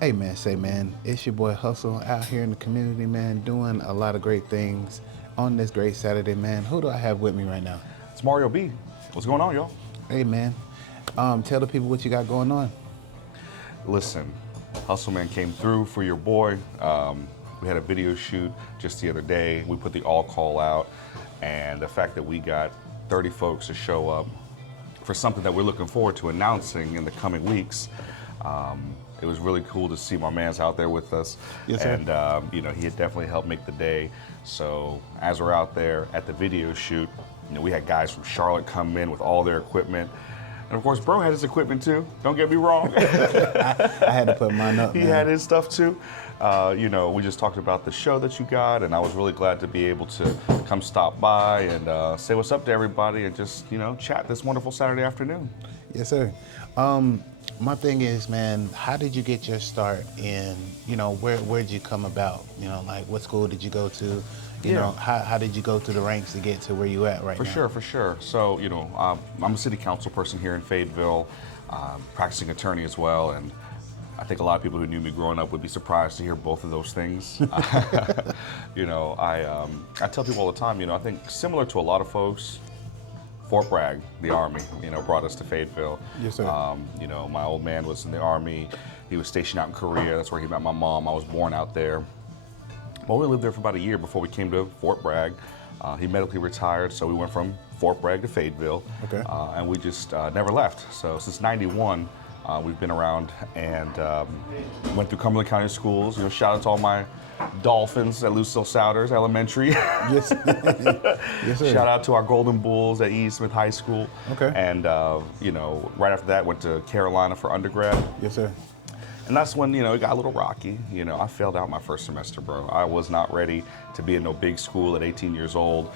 Hey man, say man, it's your boy Hustle out here in the community, man, doing a lot of great things on this great Saturday, man. Who do I have with me right now? It's Mario B. What's going on, y'all? Hey man, tell the people what you got going on. Listen, Hustle Man came through for your boy. We had a video shoot just the other day. We put the all call out, and the fact that we got 30 folks to show up for something that we're looking forward to announcing in the coming weeks. It was really cool to see my man's out there with us. Yes, sir. And he had definitely helped make the day. So as we're out there at the video shoot, we had guys from Charlotte come in with all their equipment. And of course, bro had his equipment too. Don't get me wrong. I had to put mine up, He man. had his stuff too. We just talked about the show that you got, and I was really glad to be able to come stop by and say what's up to everybody and just, chat this wonderful Saturday afternoon. Yes, sir. My thing is, man, how did you get your start in, where did you come about? Like what school did you go to? How did you go through the ranks to get to where you at right now? For sure. So, I'm a city council person here in Fayetteville, practicing attorney as well, and I think a lot of people who knew me growing up would be surprised to hear both of those things. I tell people all the time, I think similar to a lot of folks, Fort Bragg, the Army, brought us to Fayetteville. Yes, sir. My old man was in the Army. He was stationed out in Korea. That's where he met my mom. I was born out there. But we lived there for about a year before we came to Fort Bragg. He medically retired, so we went from Fort Bragg to Fayetteville. Okay. And we just never left. So since '91, we've been around and went through Cumberland County schools. Shout out to all my Dolphins at Lucille Souders Elementary. Yes. Yes, sir. Shout out to our Golden Bulls at E. Smith High School. Okay. And, right after that, went to Carolina for undergrad. Yes, sir. And that's when, it got a little rocky. I failed out my first semester, bro. I was not ready to be in no big school at 18 years old.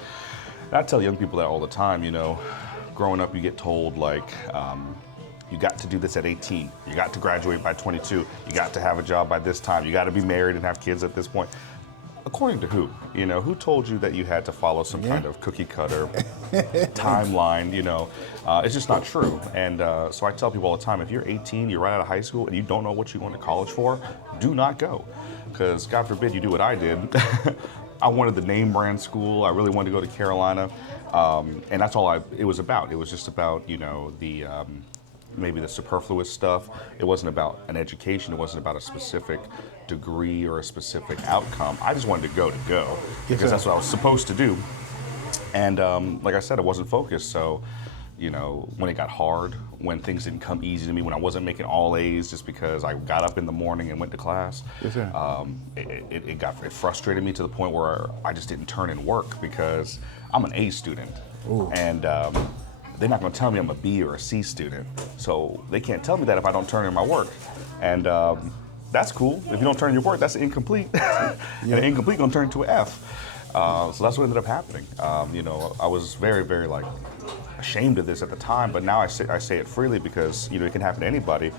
And I tell young people that all the time, growing up, you get told, you got to do this at 18. You got to graduate by 22. You got to have a job by this time. You got to be married and have kids at this point. According to who? Who told you that you had to follow some kind of cookie cutter timeline? It's just not true. And so I tell people all the time, if you're 18, you're right out of high school, and you don't know what you're going to college for, do not go. Because God forbid you do what I did. I wanted the name brand school. I really wanted to go to Carolina. And that's all it was about. It was just about, maybe the superfluous stuff. It wasn't about an education. It wasn't about a specific degree or a specific outcome. I just wanted to go because that's what I was supposed to do. And like I said, I wasn't focused. So, when it got hard, when things didn't come easy to me, when I wasn't making all A's just because I got up in the morning and went to class, Yes, sir. it frustrated me to the point where I just didn't turn in work because I'm an A student. Ooh. And they're not going to tell me I'm a B or a C student. So they can't tell me that if I don't turn in my work. And that's cool. If you don't turn in your work, that's incomplete. And an incomplete going to turn into an F. So that's what ended up happening. I was very, very ashamed of this at the time, but now I say it freely because, it can happen to anybody.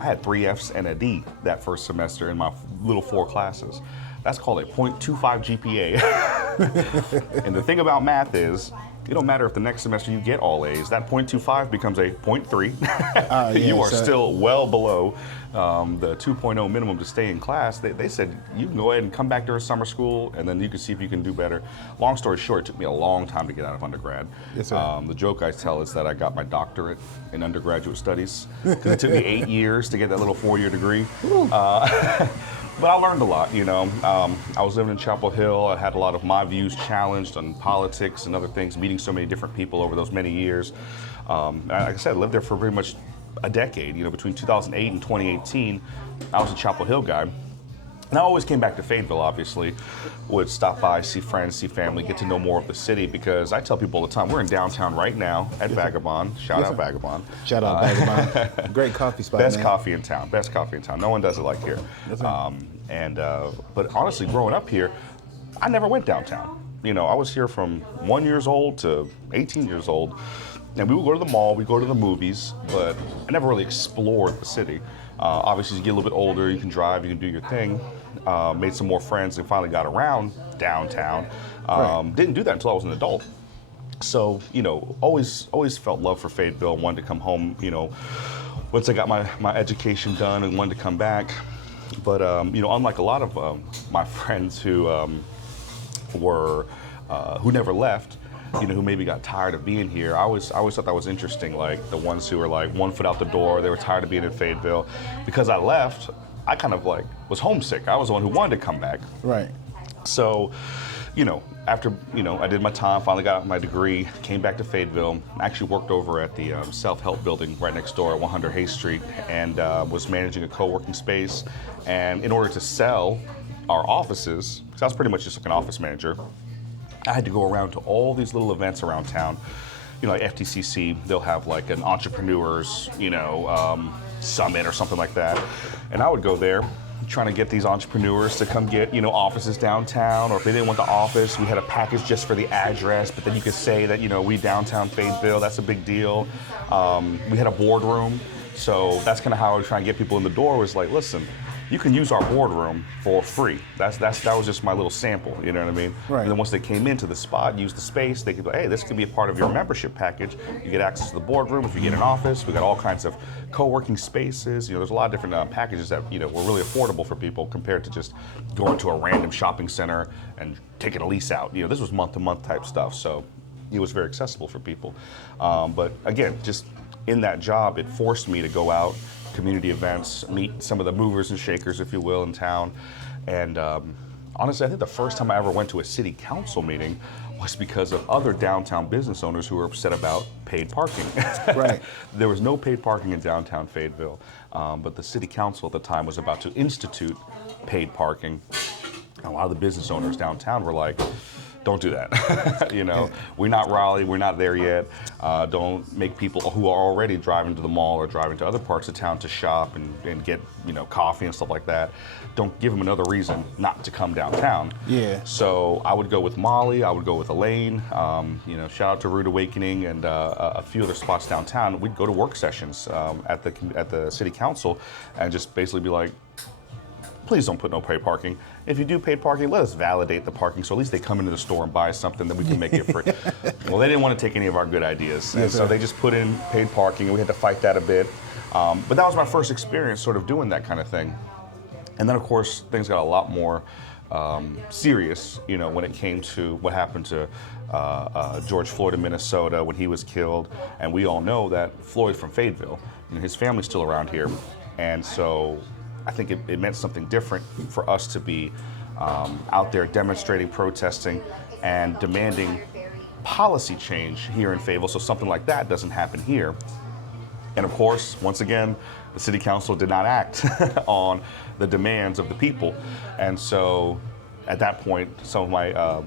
I had 3 Fs and a D that first semester in my little 4 classes. That's called a .25 GPA. And the thing about math is, it don't matter if the next semester you get all A's. That .25 becomes a .3. You are still well below the 2.0 minimum to stay in class. They said you can go ahead and come back during summer school, and then you can see if you can do better. Long story short, it took me a long time to get out of undergrad. Yes, sir. The joke I tell is that I got my doctorate in undergraduate studies because it took me 8 years to get that little 4-year degree. But I learned a lot, I was living in Chapel Hill. I had a lot of my views challenged on politics and other things, meeting so many different people over those many years. Like I said, I lived there for pretty much a decade, between 2008 and 2018. I was a Chapel Hill guy. And I always came back to Fayetteville, obviously. Would stop by, see friends, see family, get to know more of the city, because I tell people all the time, we're in downtown right now at Vagabond. Shout out Vagabond. Shout out Vagabond. Great coffee spot, Best man. coffee in town. Best coffee in town. No one does it like here. But honestly, growing up here, I never went downtown. I was here from 1 years old to 18 years old. And we would go to the mall, we'd go to the movies, but I never really explored the city. Obviously, as you get a little bit older, you can drive, you can do your thing. Made some more friends and finally got around downtown. Didn't do that until I was an adult. So, always felt love for Fayetteville, wanted to come home, once I got my education done and wanted to come back. But unlike a lot of my friends who who never left, who maybe got tired of being here, I always thought that was interesting. Like the ones who were like 1 foot out the door, they were tired of being in Fayetteville. Because I left, I kind of like was homesick. I was the one who wanted to come back. Right. So, after, I did my time, finally got my degree, came back to Fayetteville, actually worked over at the self-help building right next door at 100 Hay Street, and was managing a co-working space. And in order to sell our offices, because I was pretty much just like an office manager, I had to go around to all these little events around town. Like FTCC, they'll have like an entrepreneurs, summit or something like that. And I would go there trying to get these entrepreneurs to come get, offices downtown, or if they didn't want the office, we had a package just for the address, but then you could say that, we downtown Fayetteville, that's a big deal. We had a boardroom, so that's kind of how I was trying to get people in the door, was like, listen, you can use our boardroom for free. That was just my little sample, you know what I mean? Right. And then once they came into the spot, used the space, they could go, hey, this could be a part of your membership package. You get access to the boardroom. If you get an office, we got all kinds of co-working spaces. There's a lot of different packages that, were really affordable for people compared to just going to a random shopping center and taking a lease out. This was month-to-month type stuff, so it was very accessible for people. But again, just in that job, it forced me to go out, community events, meet some of the movers and shakers, if you will, in town. And honestly, I think the first time I ever went to a city council meeting was because of other downtown business owners who were upset about paid parking. Right. There was no paid parking in downtown Fayetteville, but the city council at the time was about to institute paid parking. And a lot of the business owners downtown were like, don't do that. We're not Raleigh, we're not there yet. Don't make people who are already driving to the mall or driving to other parts of town to shop and get, coffee and stuff like that. Don't give them another reason not to come downtown. Yeah. So I would go with Molly, I would go with Elaine, shout out to Rude Awakening and a few other spots downtown. We'd go to work sessions at the city council and just basically be like, please don't put no paid parking. If you do paid parking, let us validate the parking so at least they come into the store and buy something that we can make it free. Well, they didn't want to take any of our good ideas. And so they just put in paid parking, and we had to fight that a bit. But that was my first experience sort of doing that kind of thing. And then, of course, things got a lot more serious, when it came to what happened to George Floyd in Minnesota when he was killed. And we all know that Floyd's from Fayetteville. His family's still around here. And so I think it meant something different for us to be out there demonstrating, protesting, and demanding policy change here in Fayetteville so something like that doesn't happen here. And of course, once again, the city council did not act on the demands of the people. And so at that point, some of my,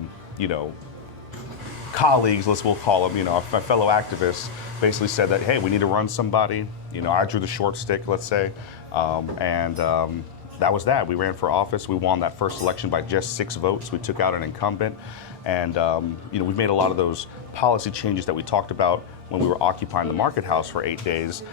colleagues, we'll call them, my fellow activists, basically said that, hey, we need to run somebody. I drew the short stick, let's say. That was that. We ran for office. We won that first election by just 6 votes. We took out an incumbent. And, we've made a lot of those policy changes that we talked about when we were occupying the Market House for 8 days,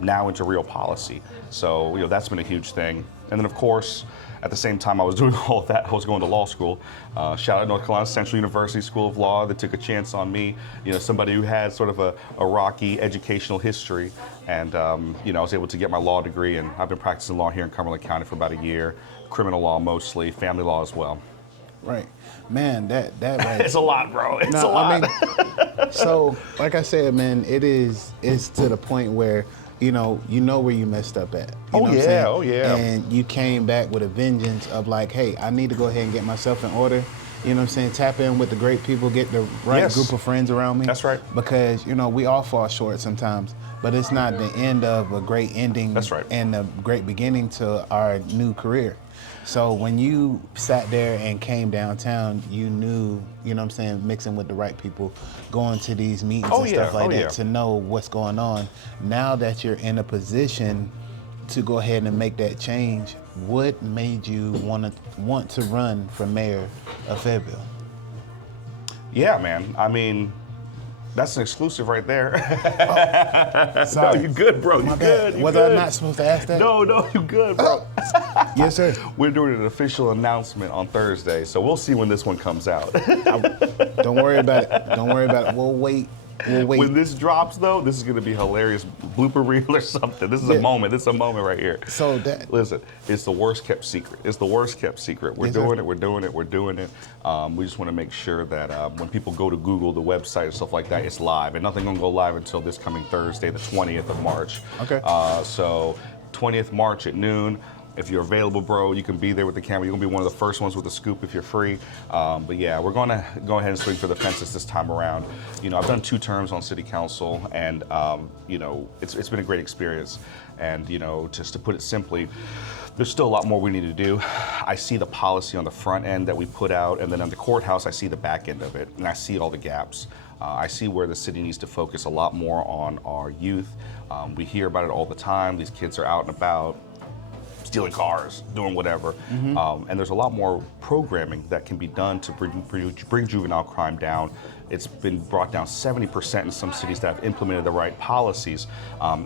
now into real policy. So, that's been a huge thing. And then, of course, at the same time I was doing all of that, I was going to law school. Shout out North Carolina Central University School of Law that took a chance on me, somebody who had sort of a rocky educational history. And, I was able to get my law degree, and I've been practicing law here in Cumberland County for about a year, criminal law mostly, family law as well. Right. Man, that right. It's a lot, bro. It's a lot. So, like I said, man, it's to the point where, you know where you messed up at. You know what I'm saying? Oh yeah. And you came back with a vengeance of like, hey, I need to go ahead and get myself in order. You know what I'm saying? Tap in with the great people, get the right group of friends around me. That's right. Because, we all fall short sometimes, but it's not the end of a great ending. That's right. And a great beginning to our new career. So when you sat there and came downtown, you knew, mixing with the right people, going to these meetings and stuff like that to know what's going on. Now that you're in a position to go ahead and make that change, what made you want to run for mayor of Fayetteville? Yeah, man. I mean, that's an exclusive right there. Sorry. No, you good, bro. You good. Was I not supposed to ask that? No, you good, bro. Yes, sir. We're doing an official announcement on Thursday, so we'll see when this one comes out. Don't worry about it. We'll wait We'll wait. When this drops, though, this is going to be hilarious blooper reel or something. This is a moment. This is a moment right here. So that Listen, it's the worst kept secret. It's the worst kept secret. We're Yes, doing sir. it. We're doing it. We're doing it. We just want to make sure that when people go to Google, the website and stuff like that, it's live. And nothing gonna go live until this coming Thursday, the 20th of March. Okay. So 20th March at noon. If you're available, bro, you can be there with the camera. You're gonna be one of the first ones with the scoop if you're free. But yeah, we're gonna go ahead and swing for the fences this time around. You know, I've done 2 terms on city council, and you know, it's been a great experience. And you know, just to put it simply, there's still a lot more we need to do. I see the policy on the front end that we put out, and then on the courthouse, I see the back end of it, and I see all the gaps. I see where the city needs to focus a lot more on our youth. We hear about it all the time. These kids are out and about, stealing cars, doing whatever. And there's a lot more programming that can be done to bring juvenile crime down. It's been brought down 70% in some cities that have implemented the right policies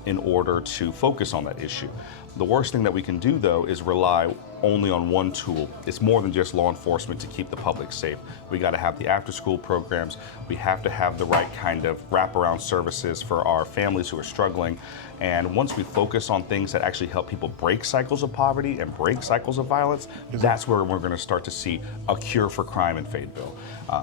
in order to focus on that issue. The worst thing that we can do, though, is rely only on one tool. It's more than just law enforcement to keep the public safe. We got to have the after-school programs. We have to have the right kind of wraparound services for our families who are struggling. And once we focus on things that actually help people break cycles of poverty and break cycles of violence, that's where we're going to start to see a cure for crime in Fayetteville.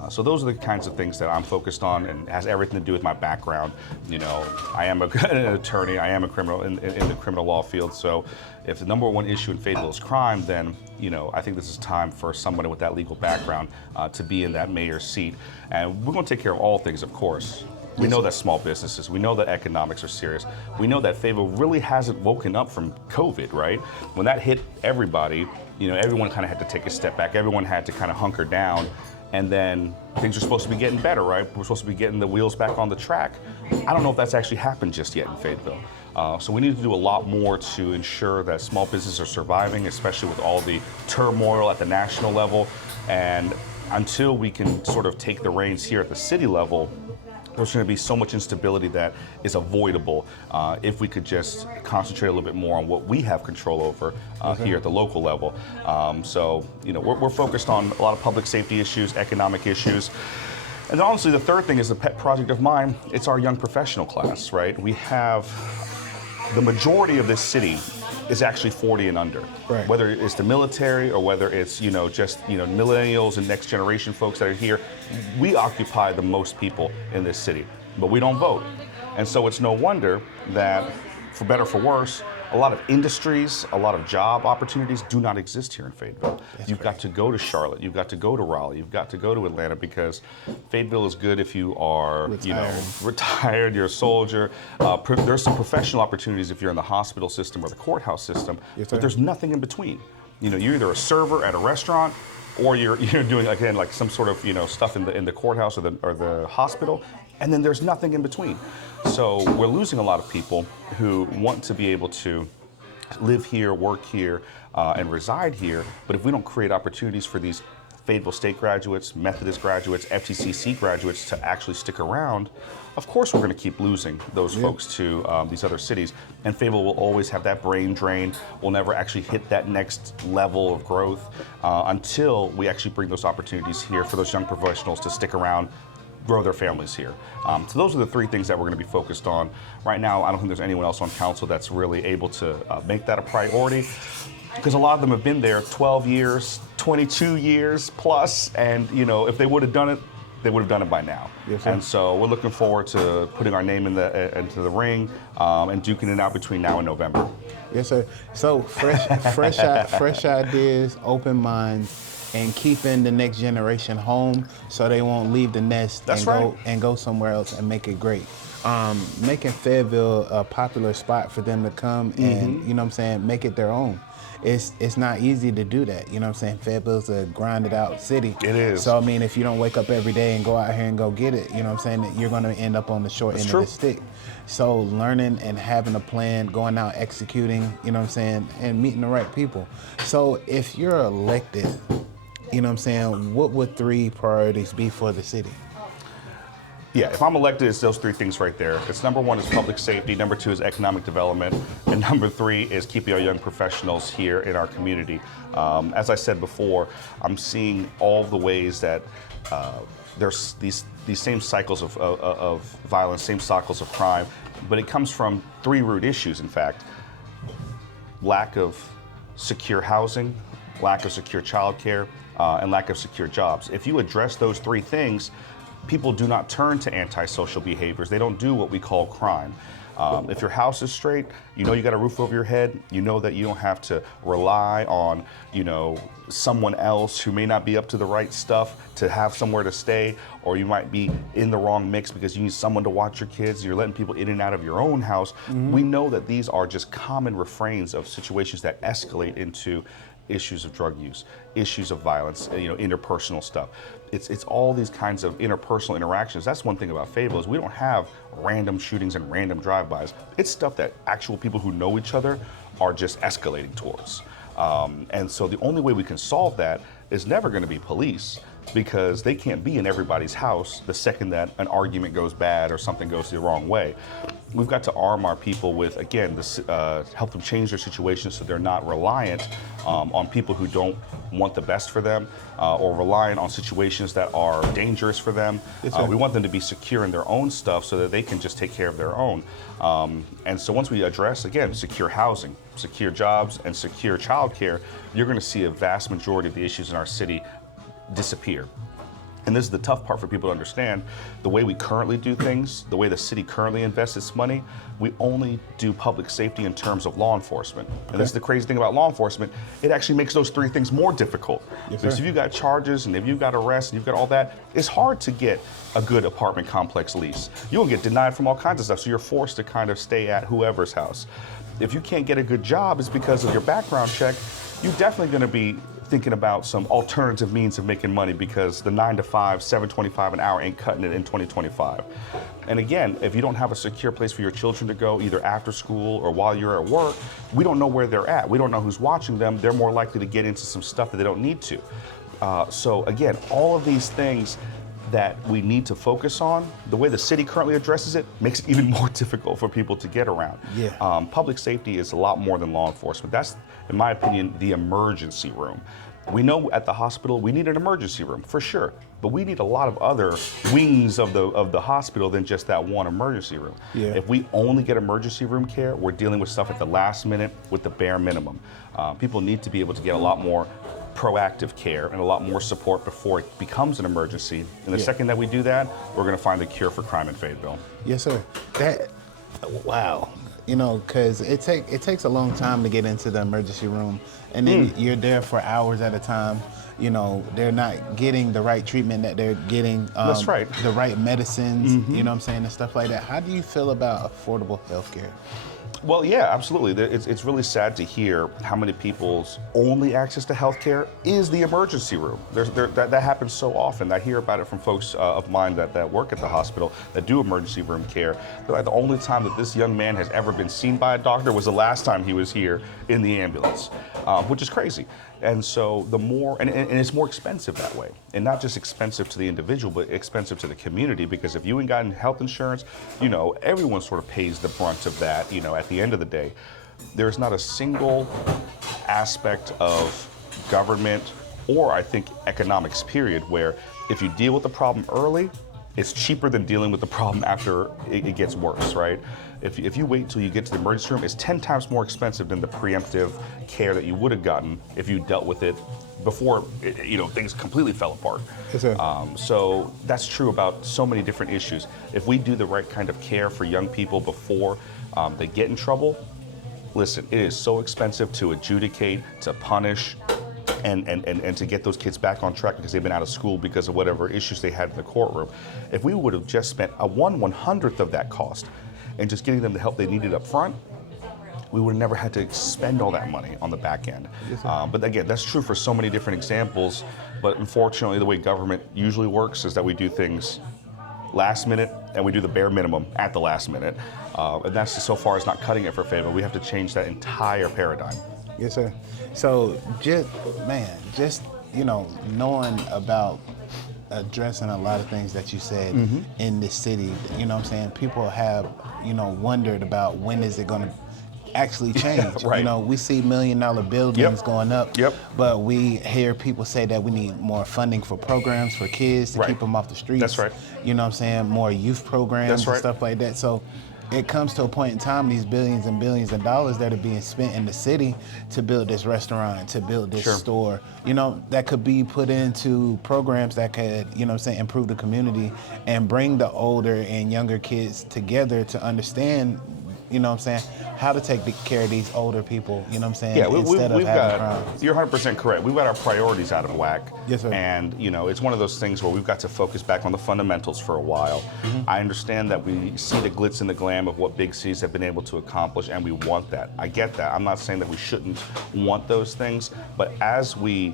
So those are the kinds of things that I'm focused on, and has everything to do with my background. You know, I am an attorney. I am a criminal in the criminal law field. So if the number one issue in Fayetteville is crime, then you know, I think this is time for somebody with that legal background to be in that mayor's seat. And we're going to take care of all things, of course. We know that small businesses, we know that economics are serious. We know that Fayetteville really hasn't woken up from COVID, right? When that hit everybody, you know, everyone kind of had to take a step back. Everyone had to kind of hunker down. And then things are supposed to be getting better, right? We're supposed to be getting the wheels back on the track. I don't know if that's actually happened just yet in Fayetteville. So we need to do a lot more to ensure that small businesses are surviving, especially with all the turmoil at the national level. And until we can sort of take the reins here at the city level, there's going to be so much instability that is avoidable if we could just concentrate a little bit more on what we have control over here at the local level. So, you know, we're focused on a lot of public safety issues, economic issues. And honestly, the third thing is a pet project of mine. It's our young professional class, right? We have the majority of this city is actually 40 and under. Right. Whether it's the military or whether it's, you know, just, you know, millennials and next generation folks that are here, we occupy the most people in this city, but we don't vote. And so it's no wonder that, for better or for worse, a lot of industries, a lot of job opportunities do not exist here in Fayetteville. You've got to go to Charlotte, you've got to go to Raleigh, you've got to go to Atlanta, because Fayetteville is good if you are, you know, retired, you're a soldier. There's some professional opportunities if you're in the hospital system or the courthouse system, but there's nothing in between. You know, you're either a server at a restaurant, or you're doing, again, like some sort of, you know, stuff in the courthouse or the hospital, and then there's nothing in between. So we're losing a lot of people who want to be able to live here, work here, and reside here. But if we don't create opportunities for these Fayetteville State graduates, Methodist graduates, FTCC graduates to actually stick around, of course we're going to keep losing those folks to these other cities. And Fayetteville will always have that brain drain. We'll never actually hit that next level of growth until we actually bring those opportunities here for those young professionals to stick around, grow their families here. So those are the 3 things that we're going to be focused on. Right now, I don't think there's anyone else on council that's really able to make that a priority, because a lot of them have been there 12 years, 22 years plus, and you know, if they would have done it, they would have done it by now. Yes, sir. And so we're looking forward to putting our name into the ring and duking it out between now and November. Yes, sir. So fresh ideas, open minds, and keeping the next generation home so they won't leave the nest and go somewhere else and make it great. Making Fayetteville a popular spot for them to come and, you know what I'm saying, make it their own. It's not easy to do that, you know what I'm saying? Fayetteville's a grinded out city. It is. So I mean, if you don't wake up every day and go out here and go get it, you know what I'm saying, you're gonna end up on the short end of the stick. So learning and having a plan, going out executing, you know what I'm saying, and meeting the right people. So if you're elected, you know what I'm saying, what would 3 priorities be for the city? Yeah, if I'm elected, it's those three things right there. It's number one is public safety, number two is economic development, and number three is keeping our young professionals here in our community. As I said before, I'm seeing all the ways that there's these same cycles of violence, same cycles of crime, but it comes from three root issues, in fact. Lack of secure housing, lack of secure childcare, and lack of secure jobs. If you address those three things, people do not turn to antisocial behaviors. They don't do what we call crime. If your house is straight, you know you got a roof over your head, you know that you don't have to rely on, someone else who may not be up to the right stuff to have somewhere to stay, or you might be in the wrong mix because you need someone to watch your kids, you're letting people in and out of your own house. We know that these are just common refrains of situations that escalate into issues of drug use, issues of violence, interpersonal stuff. It's all these kinds of interpersonal interactions. That's one thing about Fayetteville is we don't have random shootings and random drive-bys. It's stuff that actual people who know each other are just escalating towards. And so the only way we can solve that is never going to be police, because they can't be in everybody's house the second that an argument goes bad or something goes the wrong way. We've got to arm our people with, again, help them change their situations so they're not reliant on people who don't want the best for them or reliant on situations that are dangerous for them. We want them to be secure in their own stuff so that they can just take care of their own. And so once we address, again, secure housing, secure jobs, and secure childcare, you're going to see a vast majority of the issues in our city disappear. And this is the tough part for people to understand. The way we currently do things, the way the city currently invests its money, we only do public safety in terms of law enforcement. And this is the crazy thing about law enforcement, it actually makes those three things more difficult. Because if you've got charges and if you've got arrests and you've got all that, it's hard to get a good apartment complex lease. You'll get denied from all kinds of stuff, so you're forced to kind of stay at whoever's house. If you can't get a good job, it's because of your background check. You're definitely going to be thinking about some alternative means of making money, because the 9 to 5, $7.25 an hour ain't cutting it in 2025. And again, if you don't have a secure place for your children to go, either after school or while you're at work, we don't know where they're at. We don't know who's watching them. They're more likely to get into some stuff that they don't need to. So again, all of these things that we need to focus on, the way the city currently addresses it makes it even more difficult for people to get around. Public safety is a lot more than law enforcement. That's, in my opinion, the emergency room. We know at the hospital we need an emergency room, for sure, but we need a lot of other wings of the hospital than just that one emergency room. If we only get emergency room care, we're dealing with stuff at the last minute with the bare minimum. People need to be able to get a lot more proactive care and a lot more support before it becomes an emergency. And the second that we do that, we're going to find the cure for crime in Fayetteville. Yes, sir. Wow. Because it takes a long time to get into the emergency room, and then you're there for hours at a time. They're not getting the right treatment that they're getting. That's right. The right medicines, you know what I'm saying, and stuff like that. How do you feel about affordable health care? Well, yeah, absolutely. It's really sad to hear how many people's only access to healthcare is the emergency room. That happens so often. I hear about it from folks of mine that work at the hospital that do emergency room care. They're like, the only time that this young man has ever been seen by a doctor was the last time he was here in the ambulance, which is crazy. And so the more, and it's more expensive that way. And not just expensive to the individual, but expensive to the community, because if you ain't got health insurance, everyone sort of pays the brunt of that, at the end of the day. There's not a single aspect of government, or I think economics period, where if you deal with the problem early, it's cheaper than dealing with the problem after it gets worse, right? If you wait till you get to the emergency room, it's 10 times more expensive than the preemptive care that you would have gotten if you dealt with it before things completely fell apart. Yes, sir. So that's true about so many different issues. If we do the right kind of care for young people before they get in trouble, listen, it is so expensive to adjudicate, to punish, and to get those kids back on track because they've been out of school because of whatever issues they had in the courtroom. If we would have just spent a 1/100th of that cost and just getting them the help they needed up front, we would have never had to spend all that money on the back end. Yes, but again, that's true for so many different examples, but unfortunately the way government usually works is that we do things last minute and we do the bare minimum at the last minute. And that's so far as not cutting it for Fayetteville. We have to change that entire paradigm. Yes, sir. So just knowing about addressing a lot of things that you said in this city. You know what I'm saying? People have, wondered about when is it going to actually change. Right. We see $1 million buildings going up, Yep. but we hear people say that we need more funding for programs for kids to Right. keep them off the streets. That's right. You know what I'm saying? More youth programs That's right. and stuff like that. So it comes to a point in time, these billions and billions of dollars that are being spent in the city to build this restaurant, to build this Sure. store, that could be put into programs that could, improve the community and bring the older and younger kids together to understand, how to take care of these older people, Yeah, instead of we've having got, crimes. you're 100% correct. We've got our priorities out of whack. Yes, sir. And, it's one of those things where we've got to focus back on the fundamentals for a while. I understand that we see the glitz and the glam of what big cities have been able to accomplish, and we want that. I get that. I'm not saying that we shouldn't want those things, but as we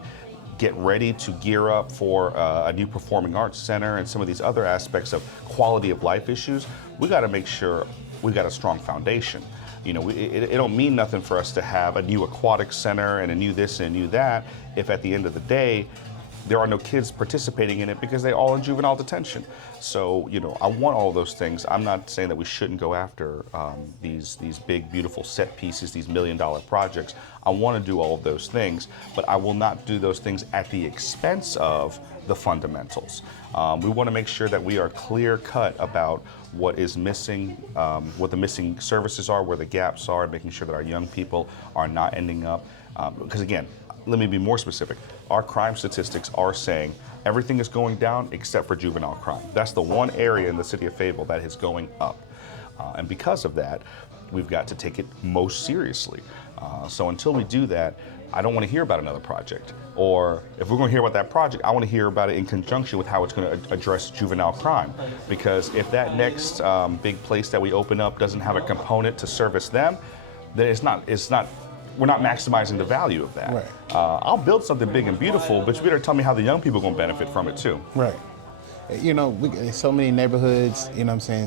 get ready to gear up for a new performing arts center and some of these other aspects of quality of life issues, we got to make sure we've got a strong foundation. It don't mean nothing for us to have a new aquatic center and a new this and a new that if at the end of the day there are no kids participating in it because they're all in juvenile detention. So, I want all those things. I'm not saying that we shouldn't go after these big, beautiful set pieces, these $1 million projects. I want to do all of those things, but I will not do those things at the expense of the fundamentals. We want to make sure that we are clear cut about what is missing, what the missing services are, where the gaps are, and making sure that our young people are not ending up, because again, let me be more specific. Our crime statistics are saying everything is going down except for juvenile crime. That's the one area in the city of Fayetteville that is going up. And because of that, we've got to take it most seriously. So until we do that, I don't want to hear about another project. Or if we're going to hear about that project, I want to hear about it in conjunction with how it's going to address juvenile crime. Because if that next big place that we open up doesn't have a component to service them, then we're not maximizing the value of that. Right. I'll build something big and beautiful, but you better tell me how the young people are going to benefit from it too. Right. So many neighborhoods,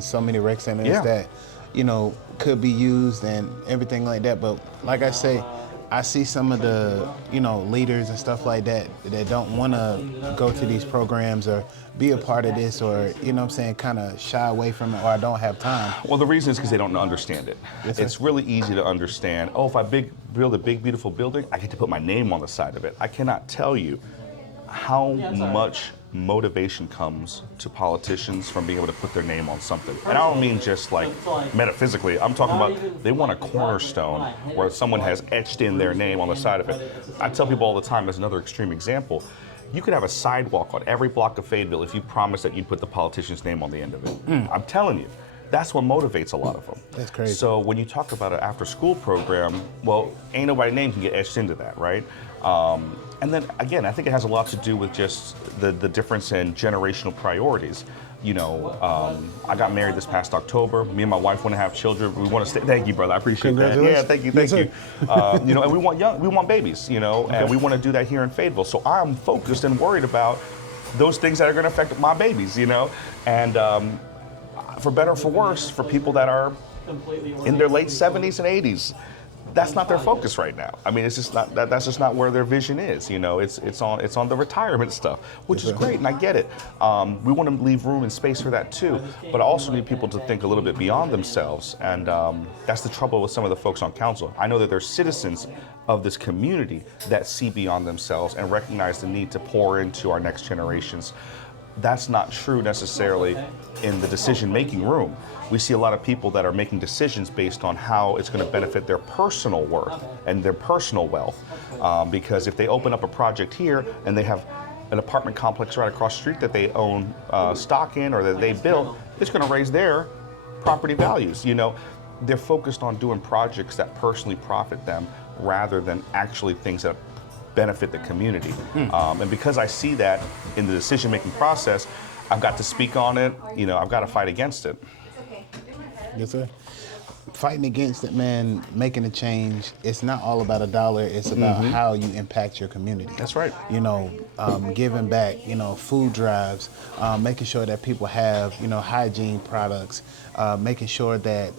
so many rec centers that, could be used and everything like that. But like I say, I see some of the, leaders and stuff like that don't want to go to these programs or be a part of this or, kind of shy away from it or I don't have time. Well, the reason is because they don't understand it. Yes, sir. It's really easy to understand, if I build a big, beautiful building, I get to put my name on the side of it. I cannot tell you how much motivation comes to politicians from being able to put their name on something. And I don't mean just like metaphysically. I'm talking about they want a cornerstone where someone has etched in their name on the side of it. I tell people all the time, as another extreme example, you could have a sidewalk on every block of Fayetteville if you promised that you'd put the politician's name on the end of it. I'm telling you. That's what motivates a lot of them. That's crazy. So when you talk about an after-school program, well, ain't nobody's name can get etched into that, right? And then again, I think it has a lot to do with just the difference in generational priorities. I got married this past October. Me and my wife want to have children. We want to stay. Thank you, brother. I appreciate that. Yeah, thank you. Yes, And we want babies. And we want to do that here in Fayetteville. So I'm focused and worried about those things that are going to affect my babies. And for better or for worse, for people that are in their late 70s and 80s, that's not their focus right now. I mean, it's just not that's just not where their vision is. It's on the retirement stuff, which is great, and I get it. We want to leave room and space for that too, but I also need people to think a little bit beyond themselves, and that's the trouble with some of the folks on council. I know that they're citizens of this community that see beyond themselves and recognize the need to pour into our next generations. That's not true necessarily in the decision-making room. We see a lot of people that are making decisions based on how it's going to benefit their personal worth and their personal wealth. Because if they open up a project here and they have an apartment complex right across the street that they own stock in or that they built, it's going to raise their property values. They're focused on doing projects that personally profit them rather than actually things that benefit the community. And because I see that in the decision-making process, I've got to speak on it. I've got to fight against it. Yes, sir. Fighting against it, man, making a change, it's not all about a dollar. It's about how you impact your community. That's right. Giving back, food drives, making sure that people have, hygiene products, making sure that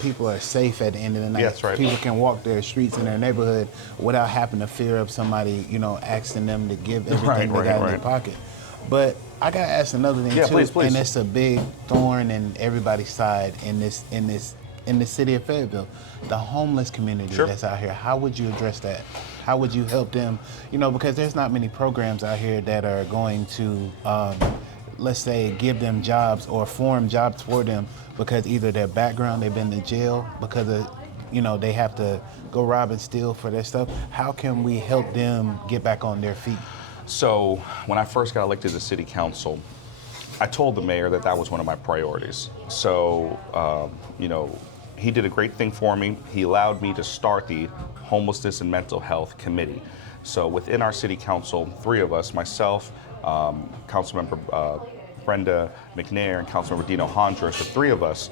people are safe at the end of the night. Yeah, that's right. People can walk their streets in their neighborhood without having to fear of somebody, asking them to give everything they got in their pocket. But I gotta ask another thing Yeah, too, please. and it's a big thorn in everybody's side in the city of Fayetteville, the homeless community Sure. that's out here. How would you address that? How would you help them? Because there's not many programs out here that are going to, let's say, give them jobs or form jobs for them because either their background, they've been to jail because of, they have to go rob and steal for their stuff. How can we help them get back on their feet? So when I first got elected to city council, I told the mayor that was one of my priorities. So, he did a great thing for me. He allowed me to start the Homelessness and Mental Health Committee. So within our city council, three of us, myself, Councilmember Brenda McNair, and Councilmember Dino Hondros, the three of us,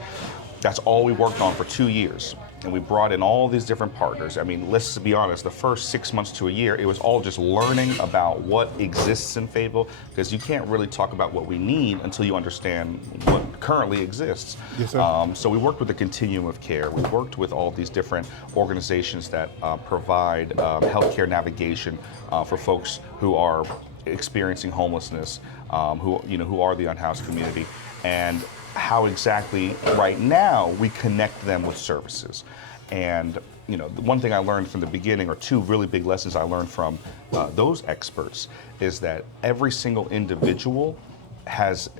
that's all we worked on for 2 years. And we brought in all these different partners. I mean, let's be honest, the first 6 months to a year, it was all just learning about what exists in Fayetteville, because you can't really talk about what we need until you understand what currently exists. Yes, sir. So we worked with the continuum of care. We worked with all these different organizations that provide healthcare navigation for folks who are experiencing homelessness, who are the unhoused community, and how exactly right now we connect them with services. And the one thing I learned from the beginning, or two really big lessons I learned from those experts, is that every single individual has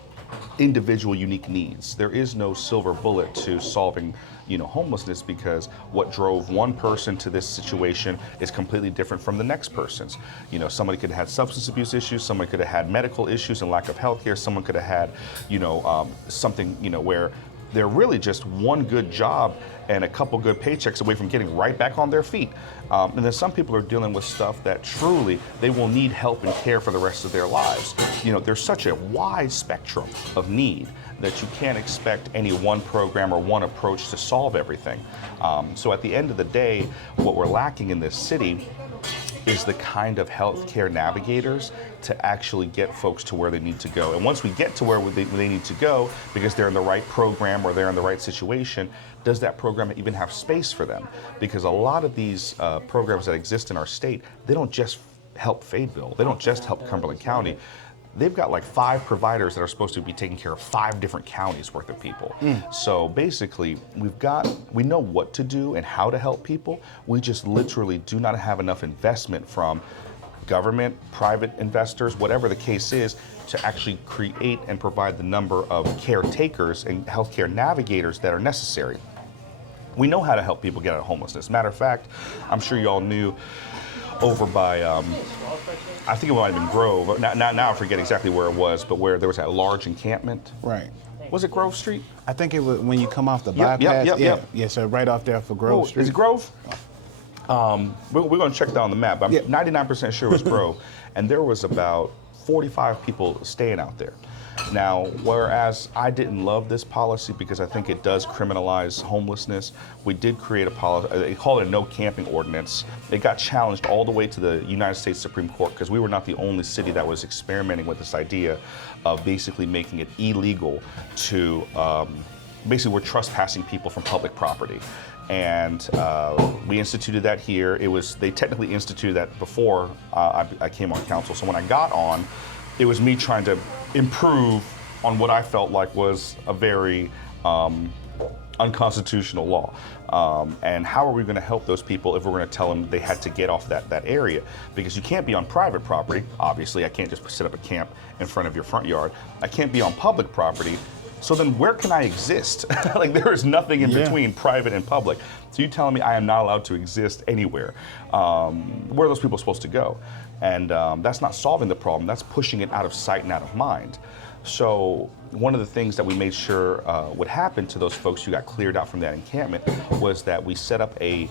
individual unique needs. There is no silver bullet to solving homelessness, because what drove one person to this situation is completely different from the next person's. Somebody could have had substance abuse issues, somebody could have had medical issues and lack of health care, someone could have had something where they're really just one good job and a couple good paychecks away from getting right back on their feet. And then some people are dealing with stuff that truly they will need help and care for the rest of their lives. There's such a wide spectrum of need that you can't expect any one program or one approach to solve everything. So at the end of the day, what we're lacking in this city is the kind of healthcare navigators to actually get folks to where they need to go. And once we get to where they need to go, because they're in the right program or they're in the right situation, does that program even have space for them? Because a lot of these programs that exist in our state, they don't just help Fayetteville, they don't just help Cumberland County. They've got like 5 providers that are supposed to be taking care of 5 different counties worth of people. So basically, we know what to do and how to help people. We just literally do not have enough investment from government, private investors, whatever the case is, to actually create and provide the number of caretakers and healthcare navigators that are necessary. We know how to help people get out of homelessness. Matter of fact, I'm sure you all knew over by, I think it might have been Grove. Now I forget exactly where it was, but where there was that large encampment. Right. Was it Grove Street? I think it was when you come off the bypass. Yep. Yeah, so right off there for Grove Street. Is it Grove? We're going to check that on the map, but I'm 99% sure it was Grove. And there was about 45 people staying out there. Now, whereas I didn't love this policy because I think it does criminalize homelessness, we did create a policy, they call it a no camping ordinance. It got challenged all the way to the United States Supreme Court because we were not the only city that was experimenting with this idea of basically making it illegal to, basically we're trespassing people from public property. And we instituted that here. They technically instituted that before I came on council. So when I got on, it was me trying to improve on what I felt like was a very unconstitutional law. And how are we going to help those people if we're going to tell them they had to get off that area? Because you can't be on private property. Obviously, I can't just set up a camp in front of your front yard. I can't be on public property. So then where can I exist? Like there is nothing in between private and public. So you're telling me I am not allowed to exist anywhere. Where are those people supposed to go? And that's not solving the problem, that's pushing it out of sight and out of mind. So one of the things that we made sure would happen to those folks who got cleared out from that encampment was that we set up a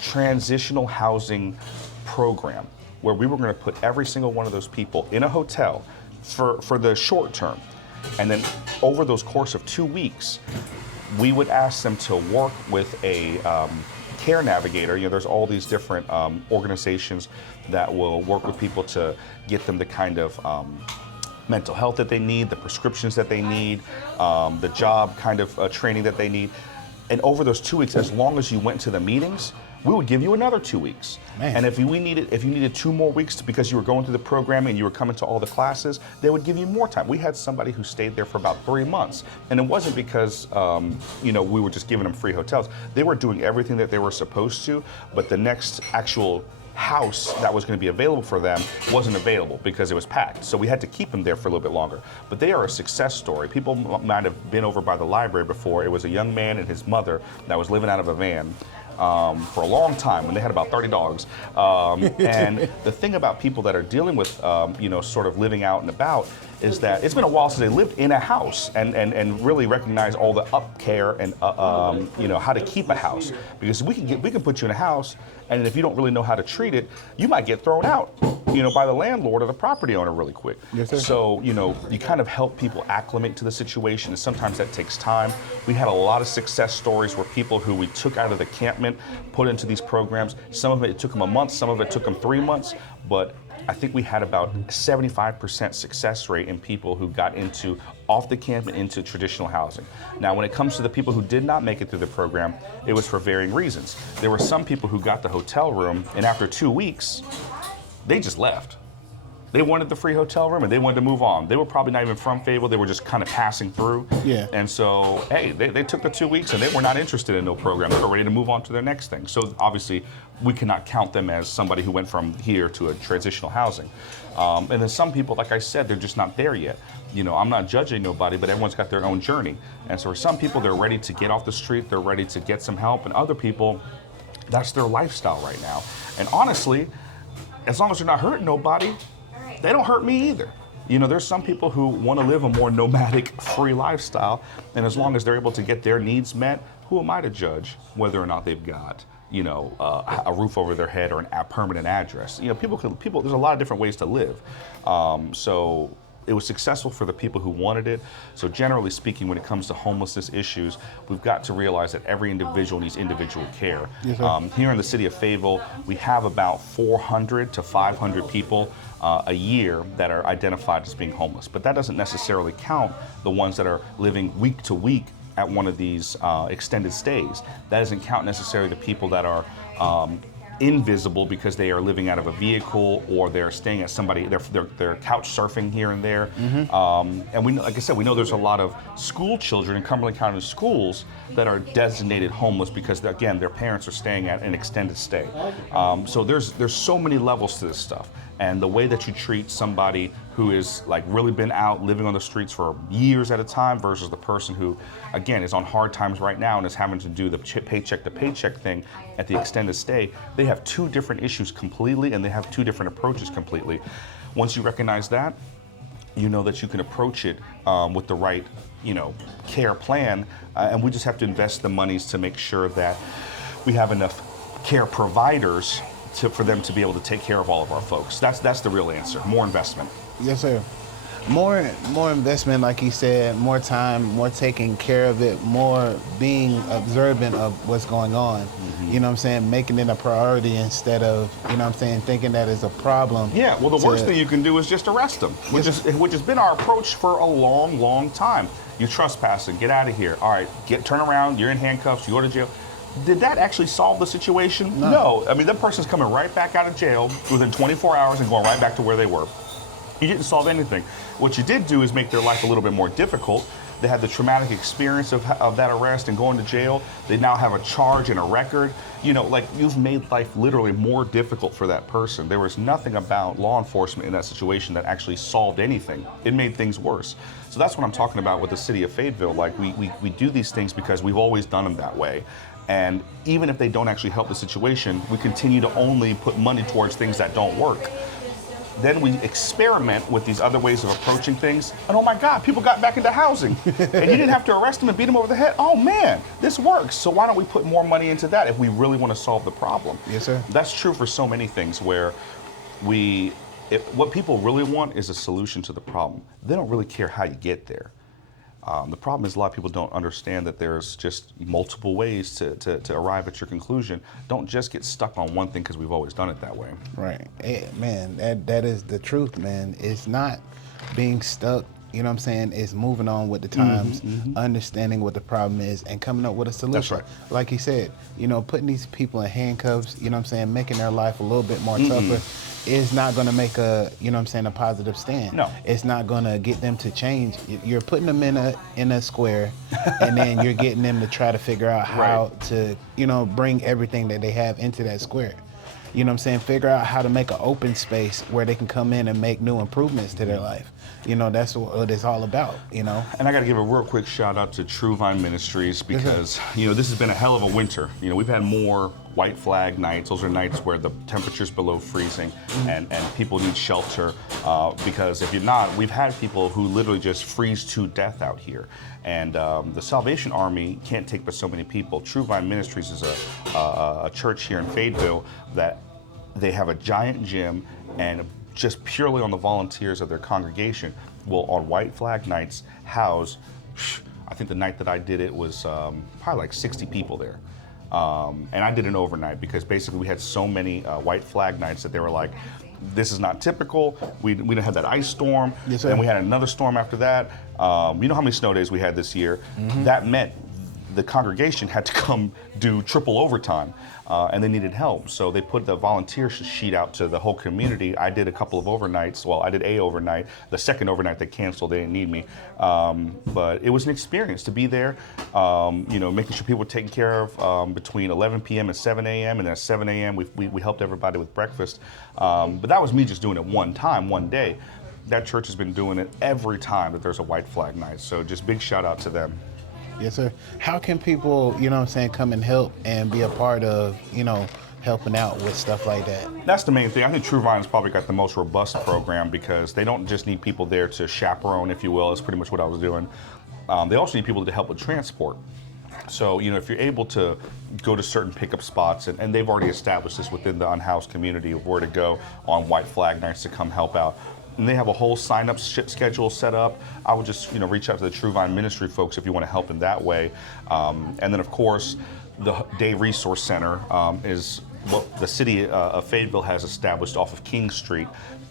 transitional housing program where we were gonna put every single one of those people in a hotel for the short term. And then over those course of 2 weeks, we would ask them to work with a care navigator. There's all these different organizations that will work with people to get them the kind of mental health that they need, the prescriptions that they need, the job kind of training that they need. And over those 2 weeks, as long as you went to the meetings, we would give you another 2 weeks. Man. And if you needed 2 more weeks because you were going through the program and you were coming to all the classes, they would give you more time. We had somebody who stayed there for about 3 months, and it wasn't because we were just giving them free hotels. They were doing everything that they were supposed to, but the next actual house that was going to be available for them wasn't available because it was packed. So we had to keep them there for a little bit longer. But they are a success story. People might have been over by the library before. It was a young man and his mother that was living out of a van for a long time when they had about 30 dogs. And the thing about people that are dealing with, sort of living out and about is that it's been a while since they lived in a house and really recognize all the up care and how to keep a house. Because we can put you in a house, and if you don't really know how to treat it, you might get thrown out, by the landlord or the property owner really quick. Yes, sir. So, you kind of help people acclimate to the situation, and sometimes that takes time. We had a lot of success stories where people who we took out of the campment, put into these programs. Some of it took them a month, some of it took them 3 months, but I think we had about 75% success rate in people who got off the camp and into traditional housing. Now, when it comes to the people who did not make it through the program, it was for varying reasons. There were some people who got the hotel room, and after 2 weeks, they just left. They wanted the free hotel room and they wanted to move on. They were probably not even from Fayetteville. They were just kind of passing through. Yeah. And so, hey, they took the 2 weeks and they were not interested in no program. They were ready to move on to their next thing. So obviously, we cannot count them as somebody who went from here to a transitional housing. And then some people, like I said, they're just not there yet. I'm not judging nobody, but everyone's got their own journey. And so for some people, they're ready to get off the street. They're ready to get some help. And other people, that's their lifestyle right now. And honestly, as long as they're not hurting nobody, they don't hurt me either. There's some people who want to live a more nomadic, free lifestyle, and as long as they're able to get their needs met, who am I to judge whether or not they've got, a roof over their head or a permanent address? People. There's a lot of different ways to live. So it was successful for the people who wanted it. So generally speaking, when it comes to homelessness issues, we've got to realize that every individual needs individual care. Yes, sir. Here in the city of Fayetteville, we have about 400 to 500 people a year that are identified as being homeless. But that doesn't necessarily count the ones that are living week to week at one of these extended stays. That doesn't count necessarily the people that are invisible because they are living out of a vehicle or they're staying at they're couch surfing here and there. And we, like I said, we know there's a lot of school children in Cumberland County schools that are designated homeless because, again, their parents are staying at an extended stay. So there's so many levels to this stuff. And the way that you treat somebody who is really been out living on the streets for years at a time versus the person who, again, is on hard times right now and is having to do the paycheck to paycheck thing at the extended stay, they have two different issues completely and they have two different approaches completely. Once you recognize that, you know that you can approach it with the right, care plan, and we just have to invest the monies to make sure that we have enough care providers for them to be able to take care of all of our folks. That's the real answer. More investment. Yes, sir. More investment, like you said, more time, more taking care of it, more being observant of what's going on. Making it a priority instead of, thinking that is a problem. Yeah, well, the worst thing you can do is just arrest them, which has been our approach for a long, long time. You trespassing, get out of here. All right, turn around, you're in handcuffs, you go to jail. Did that actually solve the situation? No. I mean, that person's coming right back out of jail within 24 hours and going right back to where they were. You didn't solve anything. What you did do is make their life a little bit more difficult. They had the traumatic experience of that arrest and going to jail. They now have a charge and a record. You've made life literally more difficult for that person. There was nothing about law enforcement in that situation that actually solved anything. It made things worse. So that's what I'm talking about with the city of Fayetteville. We do these things because we've always done them that way. And even if they don't actually help the situation, we continue to only put money towards things that don't work. Then we experiment with these other ways of approaching things, and oh my God, people got back into housing. And you didn't have to arrest them and beat them over the head. Oh man, this works. So why don't we put more money into that if we really want to solve the problem? Yes, sir. That's true for so many things where what people really want is a solution to the problem. They don't really care how you get there. The problem is a lot of people don't understand that there's just multiple ways to arrive at your conclusion. Don't just get stuck on one thing because we've always done it that way. Right. Man, that is the truth, man. It's not being stuck you know what I'm saying, is moving on with the times, understanding what the problem is, and coming up with a solution. That's right. Like he said, you know, putting these people in handcuffs, you know what I'm saying, making their life a little bit more tougher is not going to make a, you know what I'm saying, a positive stand. No. It's not going to get them to change. You're putting them in a square, and then you're getting them to try to figure out how to, you know, bring everything that they have into that square. You know what I'm saying? Figure out how to make an open space where they can come in and make new improvements to their life. You know, that's what it's all about, you know? And I got to give a real quick shout out to True Vine Ministries because, you know, this has been a hell of a winter. You know, we've had more white flag nights. Those are nights where the temperature's below freezing and people need shelter because if you're not, we've had people who literally just freeze to death out here. And the Salvation Army can't take but so many people. True Vine Ministries is a church here in Fayetteville that they have a giant gym, and just purely on the volunteers of their congregation will, on white flag nights, house, I think the night that I did it was probably like 60 people there. And I did an overnight because basically we had so many white flag nights that they were like, this is not typical. We didn't have that ice storm. Yes, sir. And we had another storm after that. You know how many snow days we had this year? That meant the congregation had to come do triple overtime, and they needed help. So they put the volunteer sheet out to the whole community. I did a couple of overnights. Well, I did a overnight. The second overnight they canceled, they didn't need me. But it was an experience to be there, you know, making sure people were taken care of between 11 p.m. and 7 a.m. And then at 7 a.m. we helped everybody with breakfast. But that was me just doing it one time, one day. That church has been doing it every time that there's a white flag night. So just big shout out to them. Yes, sir. How can people, you know what I'm saying, come and help and be a part of, you know, helping out with stuff like that? That's the main thing. I think True Vine's probably got the most robust program because they don't just need people there to chaperone, if you will. That's pretty much what I was doing. They also need people to help with transport. So, you know, if you're able to go to certain pickup spots, and they've already established this within the unhoused community of where to go on white flag nights to come help out. And they have a whole sign-up schedule set up. I would just, you know, reach out to the True Vine Ministry folks if you want to help in that way. And then, of course, the Day Resource Center is what the city of Fayetteville has established off of King Street.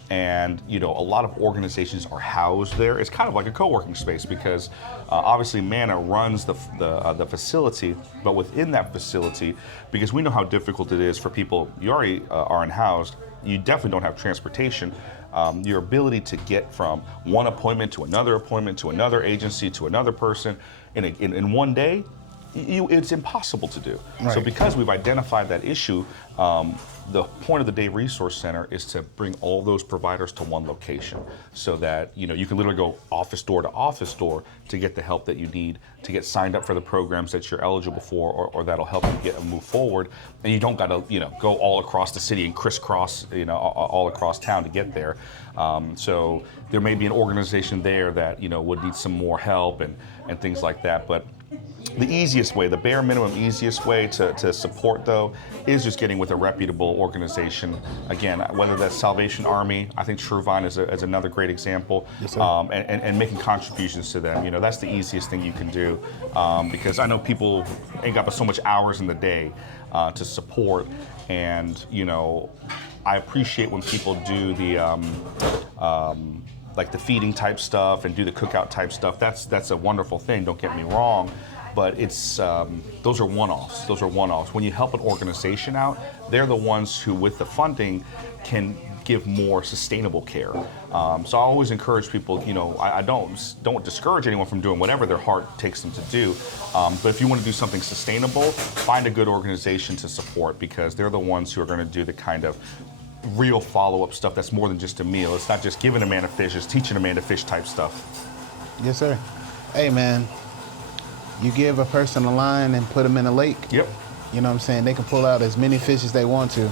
And, you know, a lot of organizations are housed there. It's kind of like a co-working space because obviously Manna runs the facility, but within that facility, because we know how difficult it is for people, you already are unhoused, you definitely don't have transportation. Your ability to get from one appointment to another agency to another person in one day, it's impossible to do. Right. So because we've identified that issue, the point of the Day Resource Center is to bring all those providers to one location so that, you know, you can literally go office door to office door to get the help that you need, to get signed up for the programs that you're eligible for or that'll help you get and move forward. And you don't got to, you know, go all across the city and crisscross, you know, all across town to get there. So there may be an organization there that, you know, would need some more help and things like that. But the easiest way, the bare minimum easiest way to support, though, is just getting with a reputable organization. Again, whether that's Salvation Army, I think True Vine is another great example, yes, sir. And making contributions to them. You know, that's the easiest thing you can do because I know people ain't got but so much hours in the day to support. And, you know, I appreciate when people do the like the feeding type stuff and do the cookout type stuff. That's a wonderful thing, don't get me wrong. But it's those are one-offs. Those are one-offs. When you help an organization out, they're the ones who, with the funding, can give more sustainable care. So I always encourage people. You know, I don't discourage anyone from doing whatever their heart takes them to do. But if you want to do something sustainable, find a good organization to support because they're the ones who are going to do the kind of real follow-up stuff that's more than just a meal. It's not just giving a man a fish; it's teaching a man to fish type stuff. Yes, sir. Hey, man. You give a person a line and put them in a lake. Yep. You know what I'm saying? They can pull out as many fish as they want to,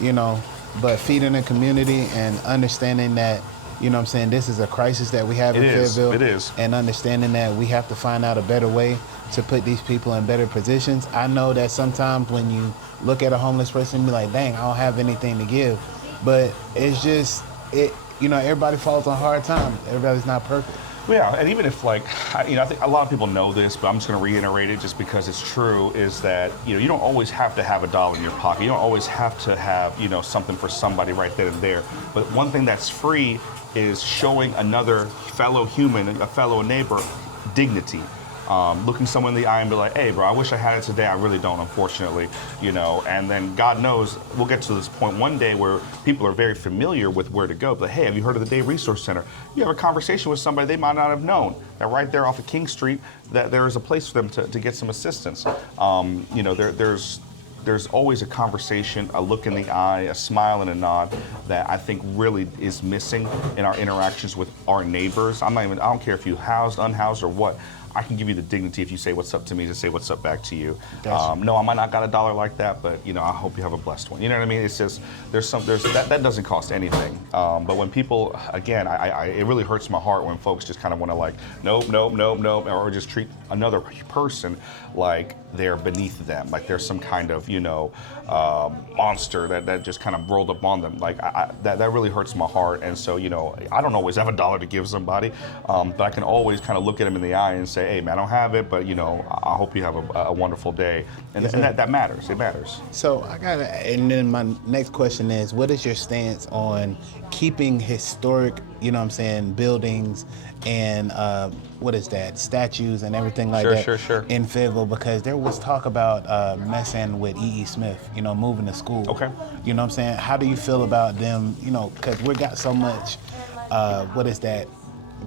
you know, but feeding the community and understanding that, you know what I'm saying, this is a crisis that we have in Fayetteville. It is. And understanding that we have to find out a better way to put these people in better positions. I know that sometimes when you look at a homeless person and be like, dang, I don't have anything to give. But it's just, you know, everybody falls on hard times. Everybody's not perfect. Yeah, and even if I think a lot of people know this, but I'm just going to reiterate it just because it's true, is that, you don't always have to have a dollar in your pocket. You don't always have to have, something for somebody right then and there. But one thing that's free is showing another fellow human, a fellow neighbor, dignity. Looking someone in the eye and be like, hey, bro, I wish I had it today. I really don't, unfortunately, And then God knows we'll get to this point one day where people are very familiar with where to go. But hey, have you heard of the Day Resource Center? You have a conversation with somebody they might not have known that right there off of King Street, that there is a place for them to get some assistance. There's always a conversation, a look in the eye, a smile and a nod that I think really is missing in our interactions with our neighbors. I don't care if you housed, unhoused, or what. I can give you the dignity if you say what's up to me to say what's up back to you. No, I might not got a dollar like that, but I hope you have a blessed one. You know what I mean? It's just that doesn't cost anything. But when people, again, it really hurts my heart when folks just kind of want to nope, or just treat another person like they're beneath them, like there's some kind of monster that just kind of rolled up on them. That really hurts my heart. And so I don't always have a dollar to give somebody, but I can always kind of look at them in the eye and say, hey man, I don't have it, but I hope you have a wonderful day. And that matters. It matters. So and then my next question is, what is your stance on keeping historic, buildings and statues and everything like that Sure. in Fayetteville? Because there was talk about messing with E.E. Smith, moving to school. Okay. You know what I'm saying? How do you feel about them, because we got so much,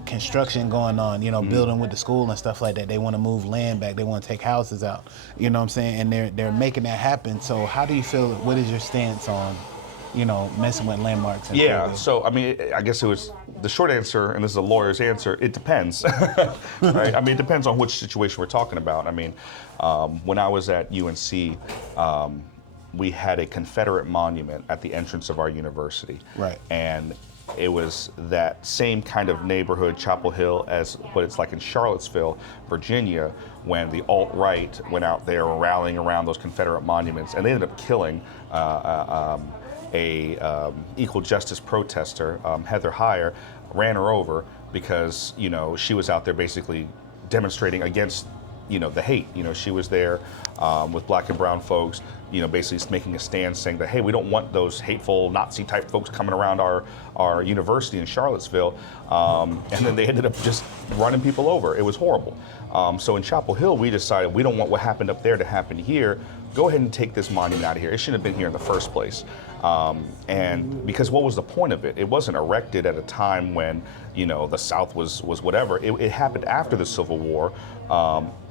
construction going on, building with the school and stuff like that. They want to move land back. They want to take houses out. You know what I'm saying? And they're making that happen. So how do you feel? What is your stance on, messing with landmarks? Yeah. So I guess it was the short answer, and this is a lawyer's answer. It depends. Right? It depends on which situation we're talking about. When I was at UNC, we had a Confederate monument at the entrance of our university. Right. And it was that same kind of neighborhood, Chapel Hill, as what it's like in Charlottesville, Virginia, when the alt-right went out there rallying around those Confederate monuments, and they ended up killing a equal justice protester, Heather Heyer, ran her over because she was out there basically demonstrating against the hate. She was there with black and brown folks, basically making a stand saying that, hey, we don't want those hateful Nazi type folks coming around our university in Charlottesville. And then they ended up just running people over. It was horrible. So in Chapel Hill, we decided we don't want what happened up there to happen here. Go ahead and take this monument out of here. It shouldn't have been here in the first place. And because what was the point of it? It wasn't erected at a time when, the South was whatever. It happened after the Civil War,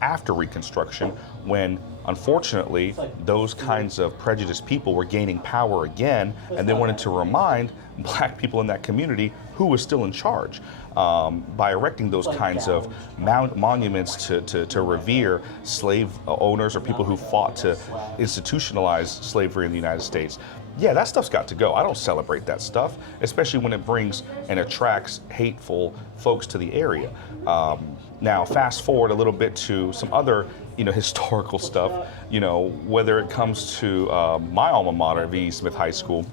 after Reconstruction, when unfortunately those kinds of prejudiced people were gaining power again, and they wanted to remind black people in that community who was still in charge. By erecting those kinds of monuments to revere slave owners or people who fought to institutionalize slavery in the United States. Yeah, that stuff's got to go. I don't celebrate that stuff, especially when it brings and attracts hateful folks to the area. Now, fast forward a little bit to some other, historical stuff, whether it comes to my alma mater, V.E. Smith High School.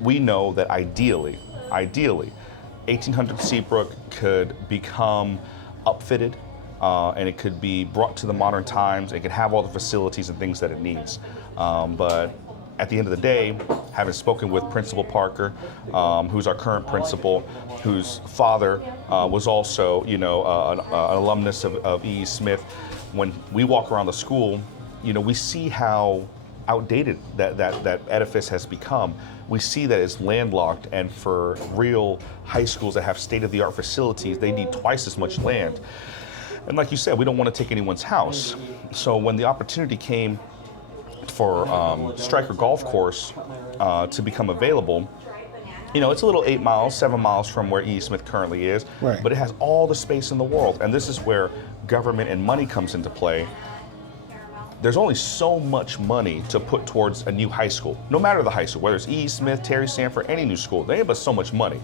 We know that ideally, 1800 Seabrook could become upfitted, and it could be brought to the modern times. It could have all the facilities and things that it needs. But at the end of the day, having spoken with Principal Parker, who's our current principal, whose father was also, an alumnus of E.E. Smith, when we walk around the school, we see how outdated that edifice has become. We see that it's landlocked, and for real high schools that have state-of-the-art facilities, they need twice as much land. And like you said, we don't want to take anyone's house. So when the opportunity came for Stryker Golf Course to become available, it's a little 8 miles, 7 miles from where E.E. Smith currently is, right. But it has all the space in the world. And this is where government and money comes into play. There's only so much money to put towards a new high school, no matter the high school, whether it's E.E. Smith, Terry Sanford, any new school. They have us so much money.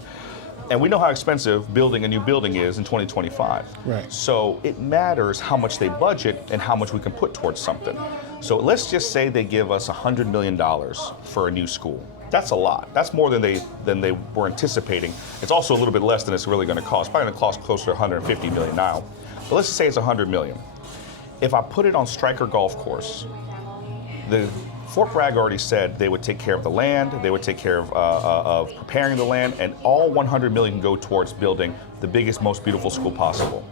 And we know how expensive building a new building is in 2025. Right. So it matters how much they budget and how much we can put towards something. So let's just say they give us $100 million for a new school. That's a lot. That's more than they were anticipating. It's also a little bit less than it's really going to cost. Probably going to cost closer to 150 million now. But let's just say it's 100 million. If I put it on Stryker Golf Course, the Fort Bragg already said they would take care of the land, they would take care of preparing the land, and all 100 million can go towards building the biggest, most beautiful school possible.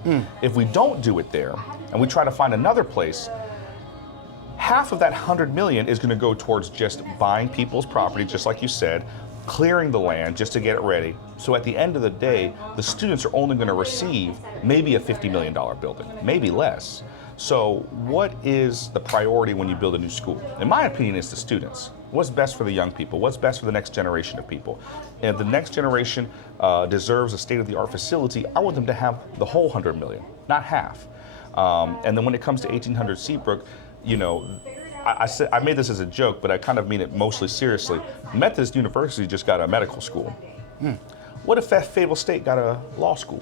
If we don't do it there, and we try to find another place, half of that 100 million is going to go towards just buying people's property, just like you said, clearing the land just to get it ready. So at the end of the day, the students are only going to receive maybe a $50 million building, maybe less. So what is the priority when you build a new school? In my opinion, it's the students. What's best for the young people? What's best for the next generation of people? And if the next generation deserves a state-of-the-art facility, I want them to have the whole 100 million, not half. And then when it comes to 1800 Seabrook, you know, I made this as a joke, but I kind of mean it mostly seriously. Methodist University just got a medical school. What if Fayetteville State got a law school?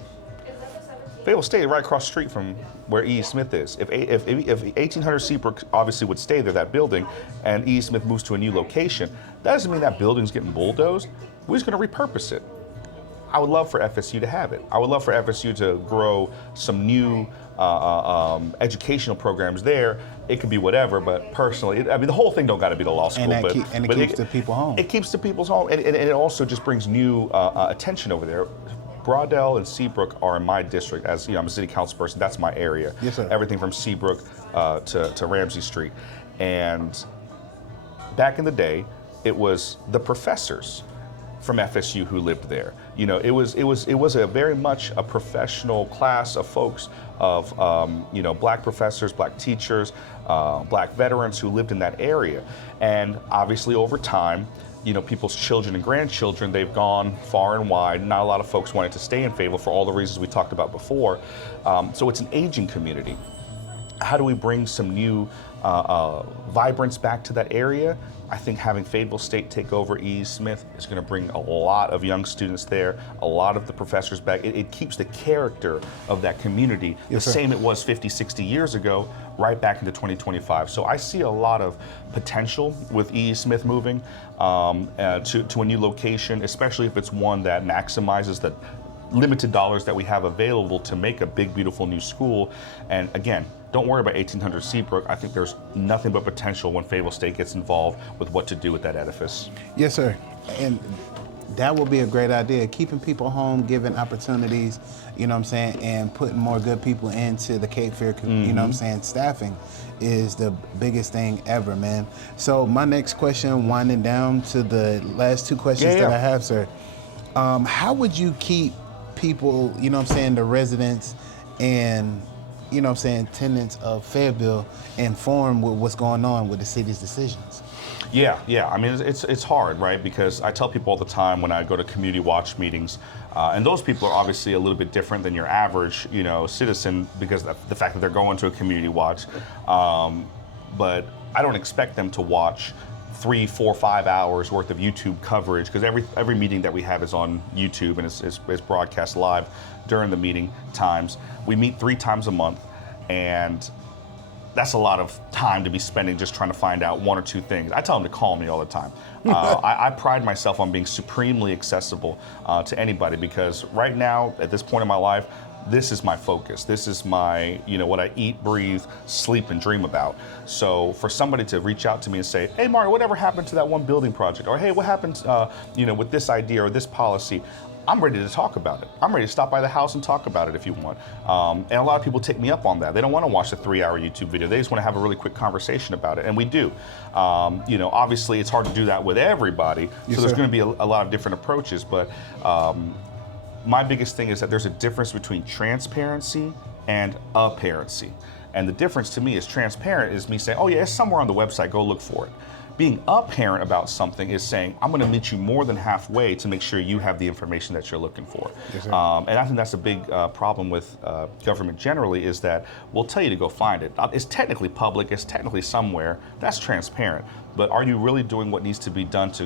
Fayetteville State is right across the street from where E.E. Smith is. If 1800 Seabrook obviously would stay there, that building, and E.E. Smith moves to a new location, that doesn't mean that building's getting bulldozed. We're just going to repurpose it. I would love for FSU to have it. I would love for FSU to grow some new educational programs there. It could be whatever, but personally, I mean, the whole thing don't got to be the law school. And it keeps the people home. It keeps the people's home, and it also just brings new attention over there. Broadell and Seabrook are in my district. As you know, I'm a city council person. That's my area. Yes, sir. Everything from Seabrook to Ramsey Street, and back in the day, it was the professors from FSU who lived there. You know, it was a very much a professional class of folks, of you know, black professors, black teachers, black veterans who lived in that area, and obviously over time, you know, people's children and grandchildren, they've gone far and wide. Not a lot of folks wanted to stay in Fayetteville for all the reasons we talked about before. So it's an aging community. How do we bring some new vibrance back to that area? I think having Fayetteville State take over E.E. Smith is going to bring a lot of young students there, a lot of the professors back. It keeps the character of that community the same it was 50, 60 years ago, right back into 2025. So I see a lot of potential with E.E. Smith moving to a new location, especially if it's one that maximizes the limited dollars that we have available to make a big, beautiful new school. And again, don't worry about 1800 Seabrook. I think there's nothing but potential when Fayetteville State gets involved with what to do with that edifice. Yes, sir. And that will be a great idea. Keeping people home, giving opportunities, you know what I'm saying, and putting more good people into the Cape Fear, you know what I'm saying, staffing is the biggest thing ever, man. So my next question, winding down to the last two questions that I have, sir. How would you keep people, you know what I'm saying, the residents and, you know what I'm saying, tenants of Fayetteville informed with what's going on with the city's decisions? Yeah. I mean, it's hard, right? Because I tell people all the time when I go to community watch meetings, and those people are obviously a little bit different than your average, you know, citizen because of the fact that they're going to a community watch. But I don't expect them to watch 3, 4, 5 hours worth of YouTube coverage because every meeting that we have is on YouTube and is broadcast live during the meeting times. We meet 3 times a month, and that's a lot of time to be spending just trying to find out 1 or 2 things. I tell them to call me all the time. I pride myself on being supremely accessible to anybody because right now, at this point in my life, this is my focus. This is my, you know, what I eat, breathe, sleep, and dream about. So for somebody to reach out to me and say, hey, Mario, whatever happened to that one building project? Or hey, what happened, you know, with this idea or this policy? I'm ready to talk about it. I'm ready to stop by the house and talk about it if you want. And a lot of people take me up on that. They don't want to watch a 3-hour YouTube video. They just want to have a really quick conversation about it. And we do. You know, obviously it's hard to do that with everybody. So there's going to be a lot of different approaches. But my biggest thing is that there's a difference between transparency and apparency. And the difference to me is transparent is me saying, oh yeah, it's somewhere on the website, go look for it. Being apparent about something is saying, I'm going to meet you more than halfway to make sure you have the information that you're looking for. Yes, and I think that's a big problem with government generally is that we'll tell you to go find it. It's technically public, it's technically somewhere, that's transparent. But are you really doing what needs to be done to